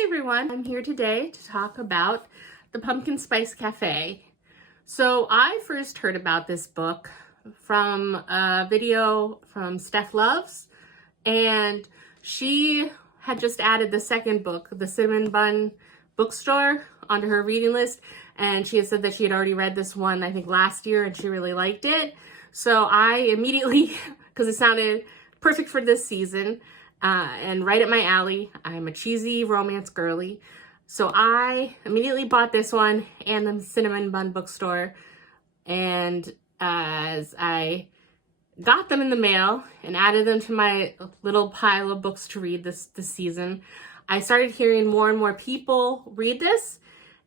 Hi everyone, I'm here today to talk about the Pumpkin Spice Cafe. So I first heard about this book from a video from Steph Loves, and she had just added the second book, the Cinnamon Bun Bookstore, onto her reading list, and she had said that she had already read this one, I think last year, and she really liked it. So I immediately, because it sounded perfect for this season, and right at my alley. I'm a cheesy romance girly. So I immediately bought this one and the Cinnamon Bun Bookstore. And as I got them in the mail and added them to my little pile of books to read this season, I started hearing more and more people read this.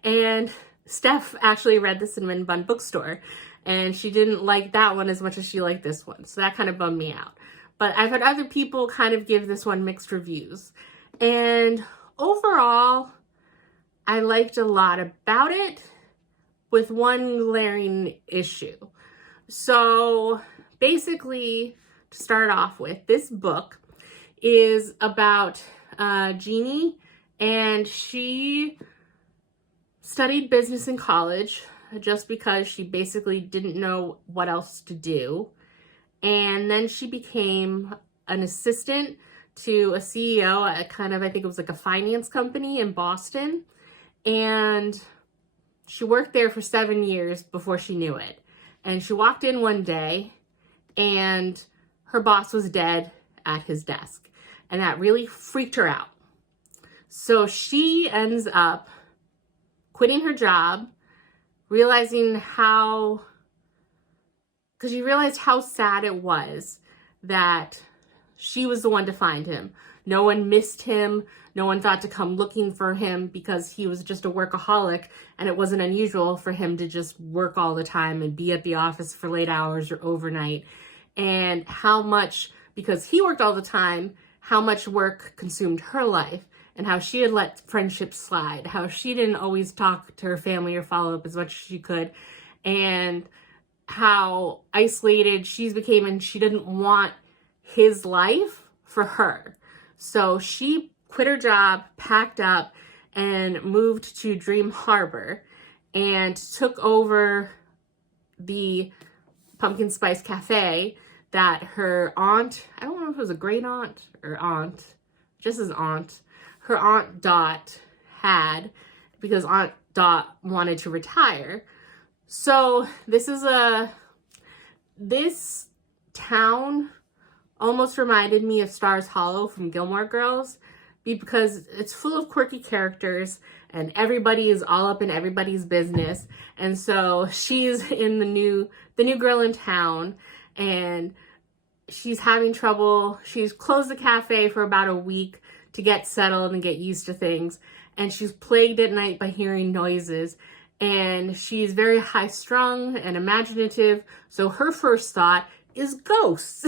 And Steph actually read the Cinnamon Bun Bookstore, and she didn't like that one as much as she liked this one. So that kind of bummed me out. But I've had other people kind of give this one mixed reviews. And overall, I liked a lot about it, with one glaring issue. So basically, to start off with, this book is about Jeannie, and she studied business in college just because she basically didn't know what else to do. And then she became an assistant to a CEO at kind of, I think it was like a finance company in Boston. And she worked there for 7 years before she knew it. And she walked in one day and her boss was dead at his desk. And that really freaked her out. So she ends up quitting her job, realizing how, because she realized how sad it was that she was the one to find him. No one missed him. No one thought to come looking for him because he was just a workaholic, and it wasn't unusual for him to just work all the time and be at the office for late hours or overnight. And how much, because he worked all the time, how much work consumed her life, and how she had let friendships slide, how she didn't always talk to her family or follow up as much as she could, and how isolated she's became, and she didn't want his life for her. So she quit her job, packed up, and moved to Dream Harbor and took over the Pumpkin Spice Cafe that her aunt, I don't know if it was a great aunt or aunt, just as aunt, her Aunt Dot had, because Aunt Dot wanted to retire. So this town almost reminded me of Stars Hollow from Gilmore Girls, because it's full of quirky characters and everybody is all up in everybody's business. And so she's in the new girl in town, and she's having trouble. She's closed the cafe for about a week to get settled and get used to things. And she's plagued at night by hearing noises. And she's very high strung and imaginative. So her first thought is ghosts.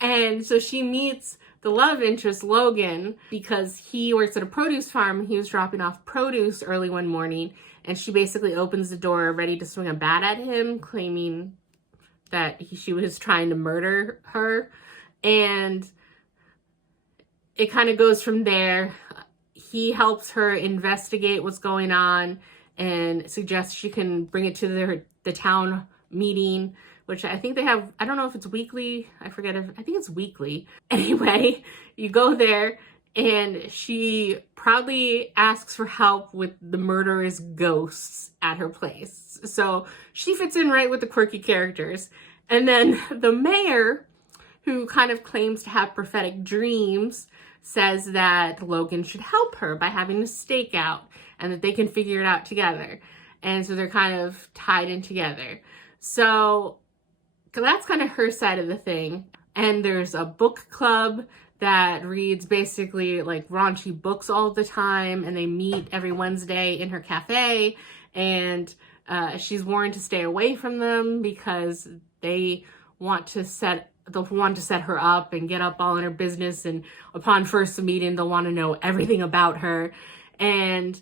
And so she meets the love interest, Logan, because he works at a produce farm. He was dropping off produce early one morning, and she basically opens the door ready to swing a bat at him, claiming that she was trying to murder her. And it kind of goes from there. He helps her investigate what's going on and suggests she can bring it to the town meeting, which I think they have. I don't know if it's weekly. I think it's weekly. Anyway, you go there and she proudly asks for help with the murderous ghosts at her place. So she fits in right with the quirky characters. And then the mayor, who kind of claims to have prophetic dreams, says that Logan should help her by having a stakeout and that they can figure it out together. And so they're kind of tied in together. So that's kind of her side of the thing. And there's a book club that reads basically like raunchy books all the time, and they meet every Wednesday in her cafe, and she's warned to stay away from them because they want to set her up and get up all in her business, and upon first meeting they'll want to know everything about her. And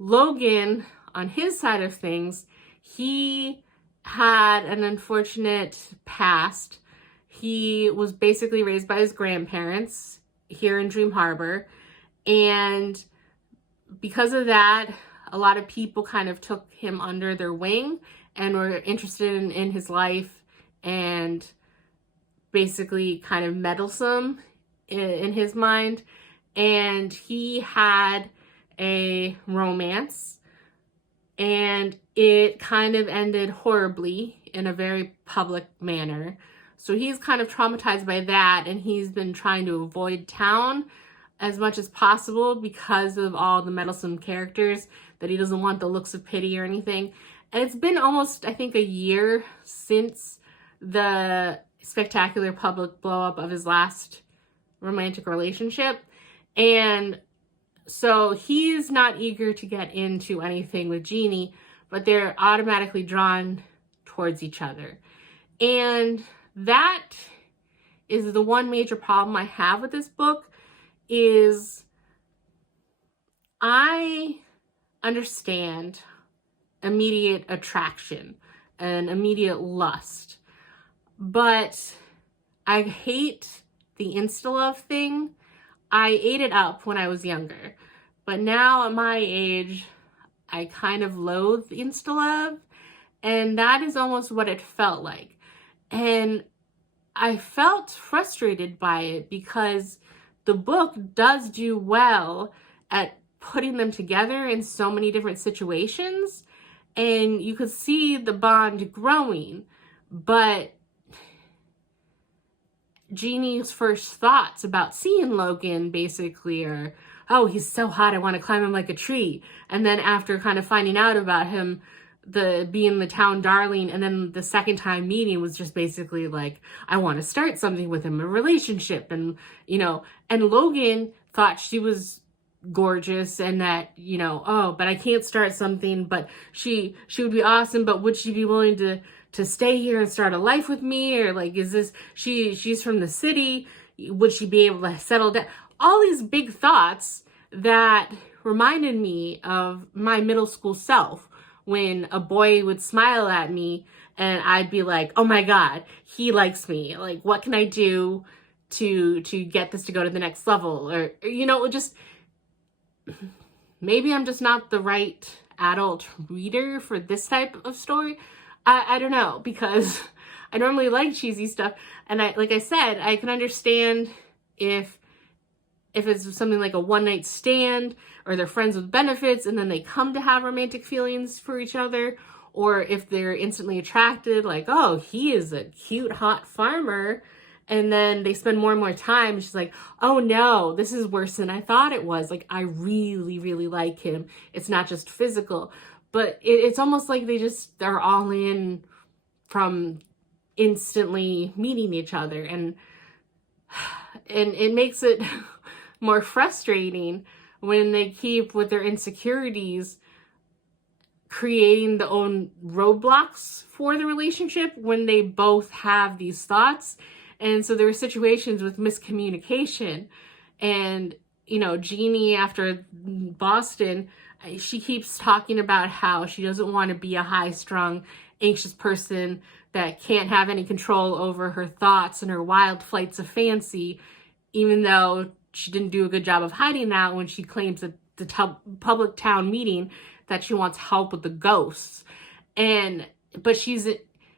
Logan, on his side of things, he had an unfortunate past. He was basically raised by his grandparents here in Dream Harbor, and because of that, a lot of people kind of took him under their wing and were interested in his life and basically kind of meddlesome in his mind. And he had a romance, and it kind of ended horribly in a very public manner. So he's kind of traumatized by that, and he's been trying to avoid town as much as possible because of all the meddlesome characters, that he doesn't want the looks of pity or anything. And it's been almost, I think, a year since the spectacular public blow up of his last romantic relationship. And so he's not eager to get into anything with Jeannie, but they're automatically drawn towards each other. And that is the one major problem I have with this book, is I understand immediate attraction and immediate lust, but I hate the insta-love thing. I ate it up when I was younger, but now at my age, I kind of loathe insta-love, and that is almost what it felt like. And I felt frustrated by it because the book does do well at putting them together in so many different situations, and you could see the bond growing, but Jeannie's first thoughts about seeing Logan basically are, oh, he's so hot, I want to climb him like a tree. And then after kind of finding out about him, being the town darling, and then the second time meeting was just basically like, I want to start something with him, a relationship. And, and Logan thought she was gorgeous, and that, oh, but I can't start something, but she would be awesome, but would she be willing to stay here and start a life with me? Or like, is this, she's from the city, would she be able to settle down? All these big thoughts that reminded me of my middle school self, when a boy would smile at me and I'd be like, oh my God, he likes me. Like, what can I do to get this to go to the next level? Or, just, maybe I'm just not the right adult reader for this type of story. I don't know, because I normally like cheesy stuff. And like I said, I can understand if it's something like a one-night stand, or they're friends with benefits and then they come to have romantic feelings for each other, or if they're instantly attracted, like, oh, he is a cute, hot farmer, and then they spend more and more time, and she's like, oh no, this is worse than I thought it was. Like, I really, really like him. It's not just physical. But it's almost like they're all in from instantly meeting each other. And it makes it more frustrating when they keep, with their insecurities, creating their own roadblocks for the relationship when they both have these thoughts. And so there were situations with miscommunication. And, Jeannie, after Boston, she keeps talking about how she doesn't want to be a high-strung, anxious person that can't have any control over her thoughts and her wild flights of fancy, even though she didn't do a good job of hiding that when she claims at the public town meeting that she wants help with the ghosts. But she's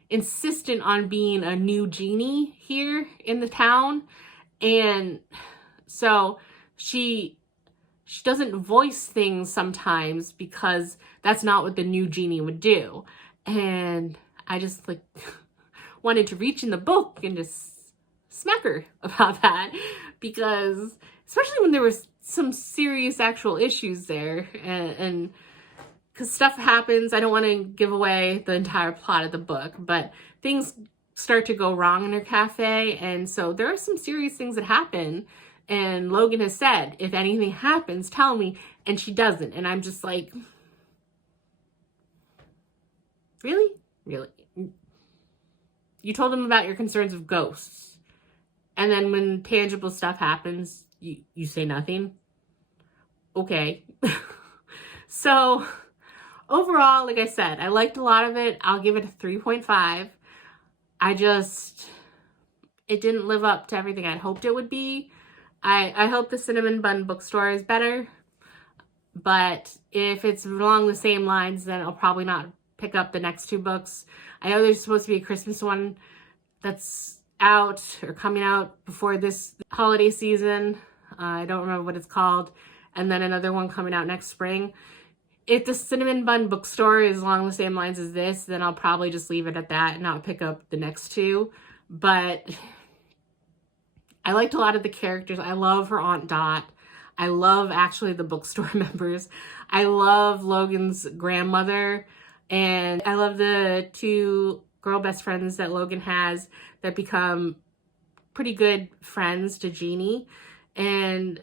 insistent on being a new Jeannie here in the town. And so she doesn't voice things sometimes because that's not what the new Jeannie would do. And I just wanted to reach in the book and just smack her about that, because especially when there was some serious actual issues there, and because stuff happens, I don't want to give away the entire plot of the book, but things start to go wrong in her cafe, and so there are some serious things that happen. And Logan has said, if anything happens, tell me. And she doesn't. And I'm just like, really? Really? You told him about your concerns of ghosts. And then when tangible stuff happens, you say nothing? Okay. So overall, like I said, I liked a lot of it. I'll give it a 3.5. It didn't live up to everything I'd hoped it would be. I hope the Cinnamon Bun bookstore is better. but if it's along the same lines, then I'll probably not pick up the next two books. I know there's supposed to be a Christmas one that's out or coming out before this holiday season. I don't remember what it's called. And then another one coming out next spring. If the Cinnamon Bun Bookstore is along the same lines as this, then I'll probably just leave it at that and not pick up the next two. But I liked a lot of the characters. I love her Aunt Dot. I love actually the bookstore members. I love Logan's grandmother. And I love the two girl best friends that Logan has that become pretty good friends to Jeannie. And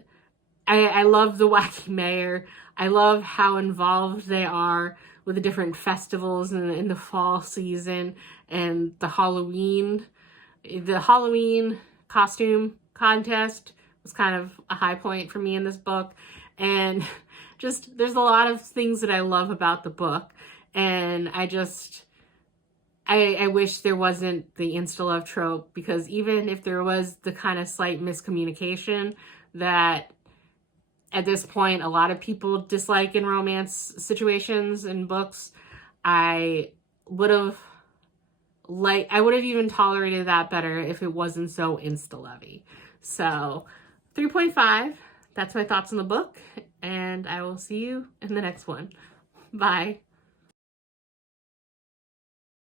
I love the wacky mayor. I love how involved they are with the different festivals in the fall season and the Halloween. The Halloween costume contest was kind of a high point for me in this book. And just, there's a lot of things that I love about the book. And I wish there wasn't the insta-love trope, because even if there was the kind of slight miscommunication that at this point a lot of people dislike in romance situations and books, I would have even tolerated that better if it wasn't so insta-lovey. So 3.5, that's my thoughts on the book, and I will see you in the next one. Bye.